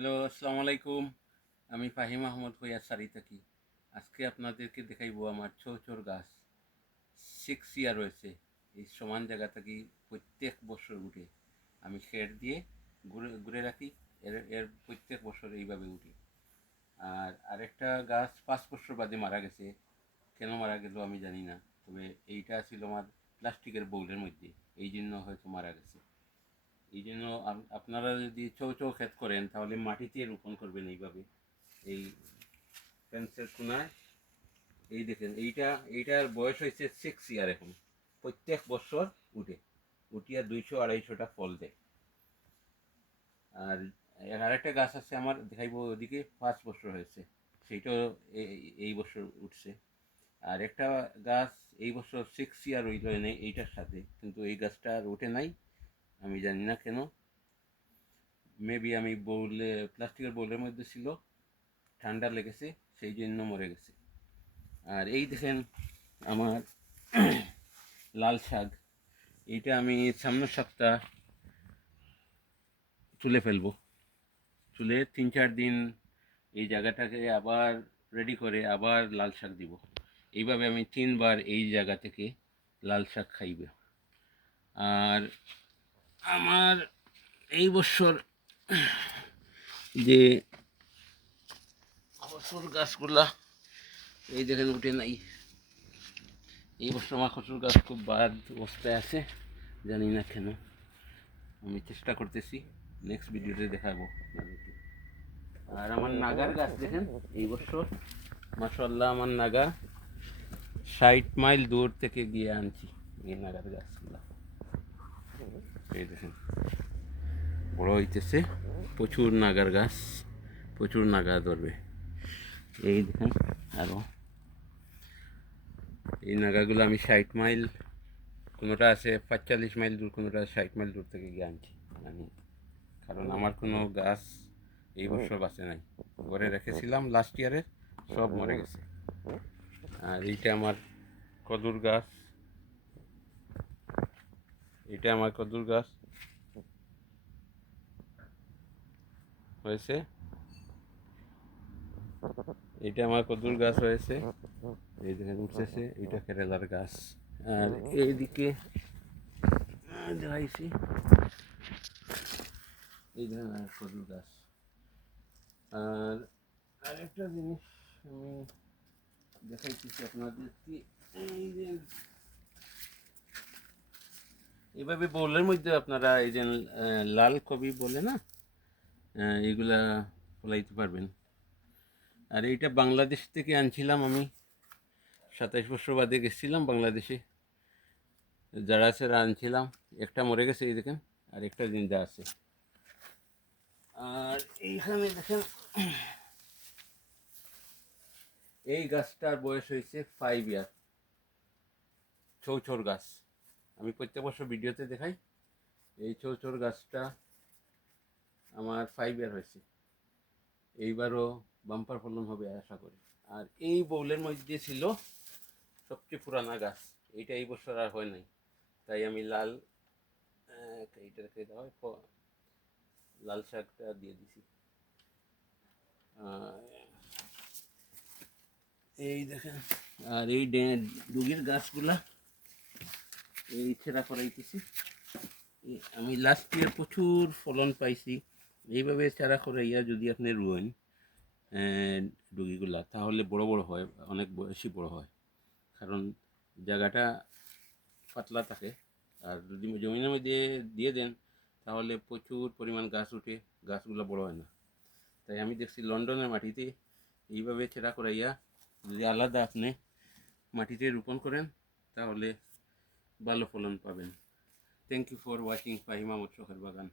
Hello, আসসালামু আলাইকুম। আমি ফাহিম আহমদ ফৈয়াজ সারি থাকি। আজকে আপনাদেরকে দেখাইবো আমার চৌচোর গাছ 6 ইয়ার রয়েছে। এই সমান জায়গা থাকি প্রত্যেক বছর উঠে আমি শেড দিয়ে ঘুরে ঘুরে রাখি। এর এর প্রত্যেক বছর এইভাবে উঠি। আর আরেকটা গাছ 5 বছর বাদে মারা গেছে। কেন মারা গেল আমি জানি না, তবে এইটা ছিল আমার প্লাস্টিকের বোলের মধ্যে, এই জন্য হয়তো মারা গেছে। এই জন্য আপনারা যদি চৌচৌ ক্ষেত করেন তাহলে মাটিতে রোপণ করবেন এইভাবে। এই ফেন্সের কোনায় এই দেখেন, এইটার বয়স হয়েছে 6 ইয়ার। এখন প্রত্যেক বছর উঠে উঠিয়া 200-250টা ফল দেয়। আর আরেকটা গাছ আছে আমার, দেখাইবো ওদিকে, 5 বছর হয়েছে, সেইটাও এই বছর উঠছে। আর একটা গাছ এই বছর 6 ইয়ার হইল নেই এইটার সাথে, কিন্তু এই গাছটা আর ওঠে নাই, আমি জানি না কেন। মেবি আমি প্লাস্টিকের বোলের মধ্যে ছিল, ঠান্ডা লেগেছে, সেই জন্য মরে গেছে। আর এই দেখেন আমার লাল শাক, এইটা আমি সামনের সপ্তাহ তুলে ফেলবো। তুলে 3-4 দিন এই জায়গাটাকে আবার রেডি করে আবার লাল শাক দিব। এইভাবে আমি 3বার এই জায়গা থেকে লাল শাক খাইবে। আর আমার এই বছর যে খসুর গাছগুলা এই দেখেন উঠে নাই। এই বছর আমার খসুর গাছ খুব বাদ অবস্থায় আছে, জানি না কেন। আমি চেষ্টা করতেছি, নেক্সট ভিডিওতে দেখাবো আপনাদেরকে। আর আমার নাগার গাছ দেখেন, এই বছর মাশাআল্লাহ আমার নাগা 60 মাইল দূর থেকে গিয়ে আনছি। এই নাগার গাছগুলা এই দেখেন বড় হইতেছে, প্রচুর নাগার গাছ, প্রচুর নাগা ধরবে। এই দেখেন আরও এই নাগাগুলো আমি 60 মাইল, কোনোটা আছে 45 মাইল দূর, কোনোটা 60 মাইল দূর থেকে গিয়ে আনছি আমি। কারণ আমার কোনো গাছ এই বছর বাঁচে নাই, ঘরে রেখেছিলাম লাস্ট ইয়ারে, সব মরে গেছে। আর এইটা আমার কদুর গাছ, এটা আমার কদুর গাছ হয়েছে, এটা আমার কদুর গাছ হয়েছে, এই দেখেন উঠতেছে, এটা কেরালার গাছ। আর এইদিকে দেখাইছি, এই দেখেন আর কদুর গাছ। আর আরেকটা জিনিস আমি দেখাইতেছি আপনাদেরকে, এই যে এইভাবে বোলের মধ্যে আপনারা এই যে লাল কবি বলে না, এগুলা ফলাইতে পারবেন। আর এইটা বাংলাদেশ থেকে আনছিলাম আমি, 27 বছর বাদে গেছিলাম বাংলাদেশে, যারা আছে আনছিলাম, একটা মরে গেছে এই দেখেন, আর একটা জিন্দা আছে। আর এইখানে দেখেন এই গাছটার বয়স হয়েছে 5 ইয়ার, চৌচোর গাছ। আমি প্রত্যেক বছর ভিডিওতে দেখাই, এই চৌচোর গাছটা আমার 5 ইয়ার হয়েছে। এইবারও বাম্পার ফলন হবে আশা করি। আর এই বউলের মধ্যে ছিল সবচেয়ে পুরানা গাছ, এইটা এই বছর আর হয় নাই, তাই আমি এইটা রেখে দেওয়া হয়, লাল শাকটা দিয়ে দিছি। এই দেখেন, আর এই ডুগির গাছগুলা এই ছেঁড়া করাইতেছি। আমি লাস্ট ইয়ার প্রচুর ফলন পাইছি। এইভাবে চারা করাইয়া যদি আপনি রুয়েন ডুগিগুলা, তাহলে বড় বড় হয়, অনেক বেশি বড় হয়, কারণ জায়গাটা পাতলা থাকে। আর যদি জমিনের মধ্যে দিয়ে দেন তাহলে প্রচুর পরিমাণ গাছ উঠে, গাছগুলো বড় হয় না। তাই আমি দেখছি লন্ডনের মাটিতে এইভাবে ছেঁড়া করাইয়া যদি আলাদা আপনি মাটিতে রোপণ করেন তাহলে ভালো ফলন পাবেন। Thank you for watching Fahim Ahmad শখের বাগান।